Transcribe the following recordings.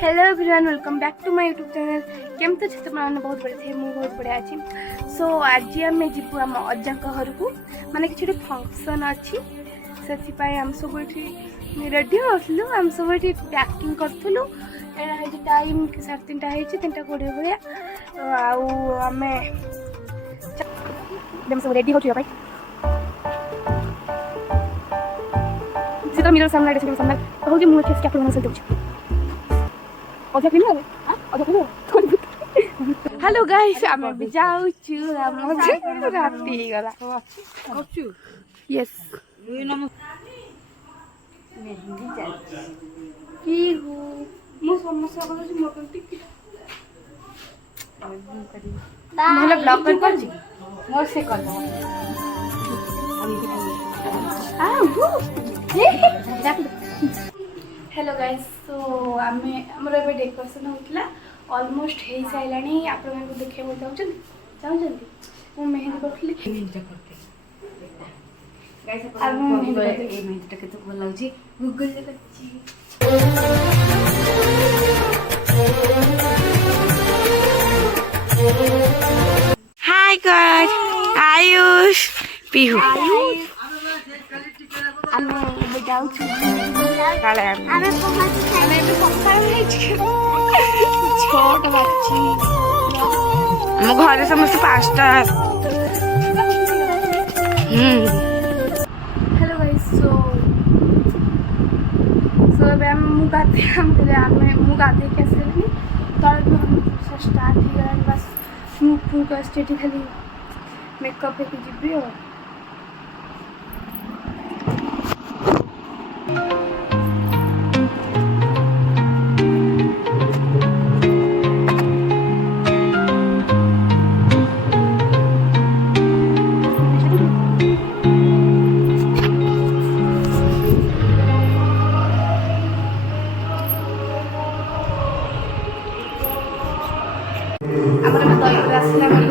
Hello everyone, welcome back to my YouTube channel. केमती अच्छे तुम मैंने बहुत बढ़िया थे, मुझे बहुत बढ़िया अच्छी। सो आज आम जीवु आम अजा घर को, माने कि फंक्शन अच्छी से आम सब ये रेडी होलु। आम सब ये पैकिंग करूँ। टाइम 3:30 3:20 भाया आम सब रेडी हो तो मिरर सामने सामने कहूँ मुझे फेस कैप मैंने दूसरी हेलो गाइस, आम भी जाऊँ राति गला। यस भले ब्लॉग कर मोर से कर दो। हेलो गाइस, सो आमर ए डेकोरेशन होता ऑलमोस्ट हो सारे। आप देखा चाहते मुझे मेहंदी करी भल लगे Google hi guys, Ayush Pihu घर समस्त 5टा। हेलो गाइस, सो गाधे गाधे के आसली तले स्टार्ट हो गला। बस मुख आसटी खाली मेकअप होती जीवी और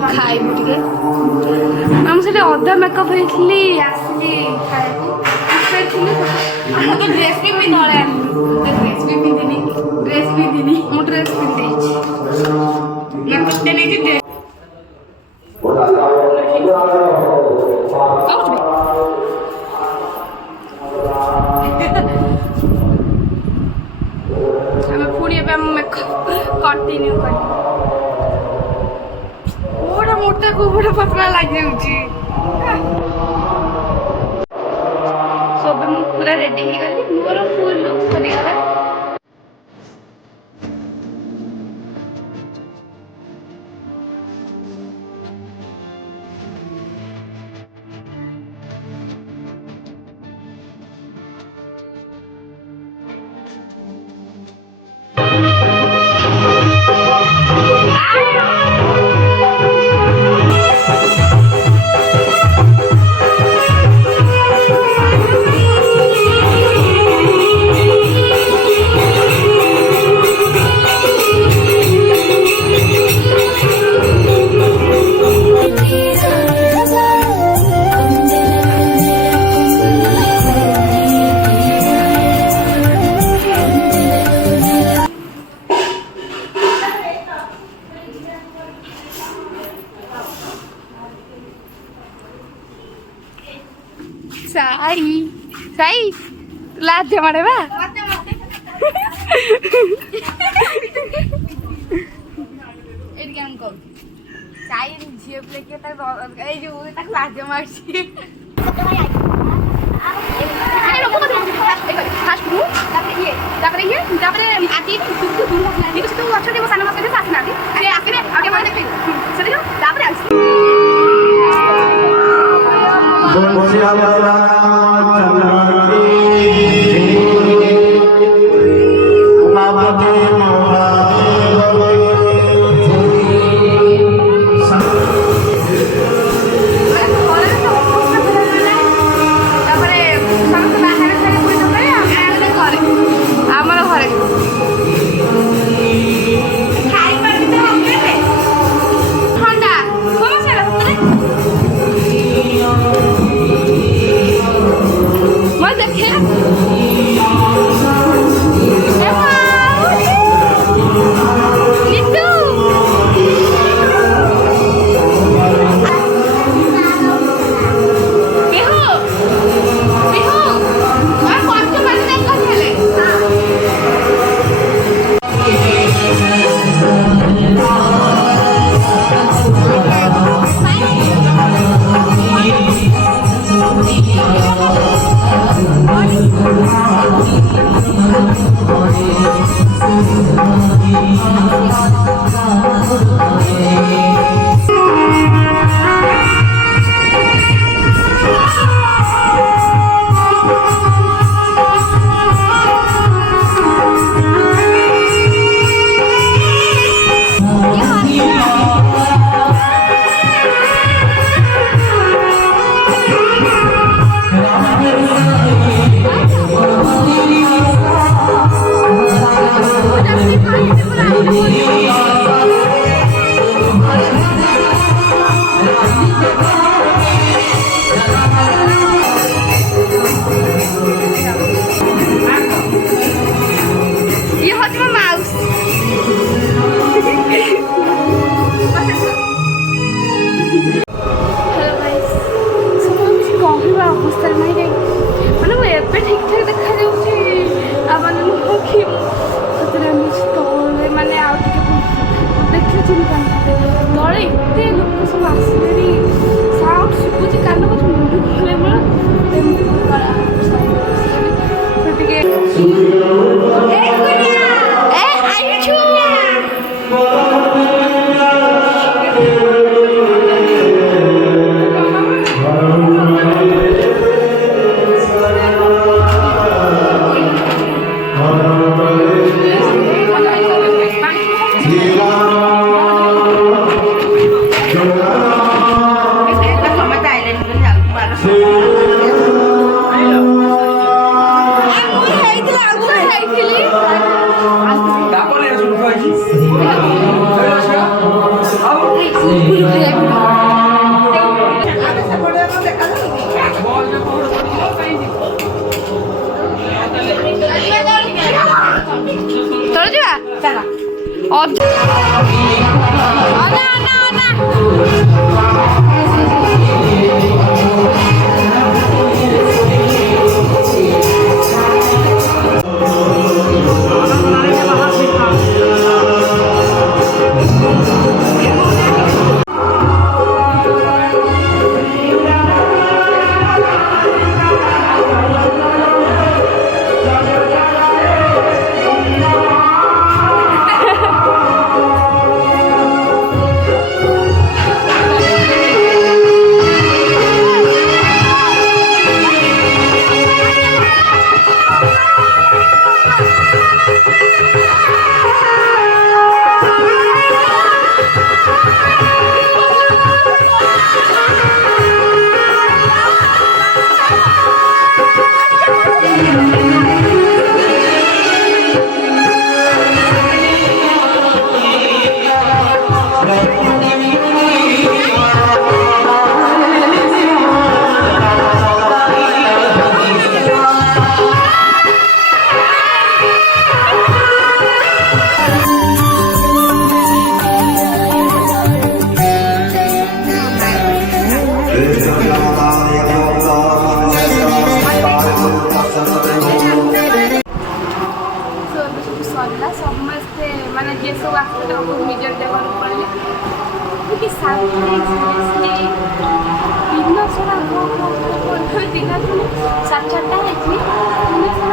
खाइबू टे मुझे अधा मेकअप होती आसली खाया तो ड्रेस भी पिंधे ड्रेस भी पिंधिनी मु ड्रेस पिंधे पुणी मेकअप कंटिन्यू कर मोटा को बड़ा पतला लगे सब पूरा रेडी हो गली। मोर फुल लुक बनेगा। साई साई लाज मारे बा एट काम को साई झियो प्ले के तक ए जो तक लाज मारसी फास्ट रु तापरे आती तू अच्छा देखो साना मास आसना अरे आके आगे मार देख सही तापरे ଚାଲ ଅଜା ଅନା ଅନା सरला समस्ते माने जे सब आसते निजर देवर पड़े कि शांति दिन सारा दिन सात चार्टा है